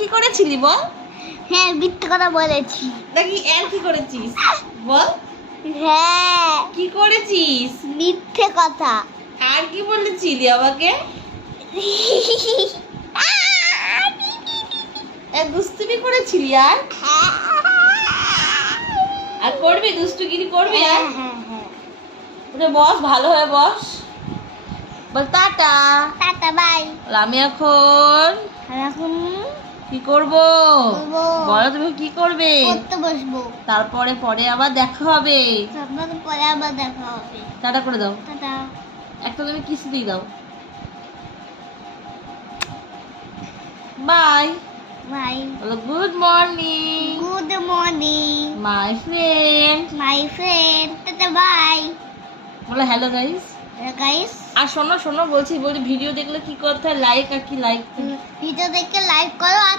কি করেছিলি বল? হ্যাঁ মিথ্যে কথা বলেছি। নাকি আর কি করেছিস বল? হ্যাঁ কি করেছিস? মিথ্যে কথা। আর কি বলেছিলি আমাকে? দুষ্টুমি করেছিলি আর করবি? দুষ্টুগিরি করবি আর? উঠে বস, ভালো হয়ে বস, বল টাটা। Tata bye. আমি এখন এখন কি করব বলো? তুমি কি করবে? পড়তে বসবো। তারপরে পরে আবার দেখা হবে। তারপরে পরে আবার দেখা হবে। টাটা করে দাও। টাটা একটা তুমি কিস দিয়ে দাও। বাই। বাই। বলো good morning good morning my friend. My friend. Tata bye. বলো হ্যালো গাইস। গাইস আর শোনো বলছি ভিডিও দেখলে কি করতে হয়? লাইক আর কি লাইক ভিডিও দেখে লাইক করো।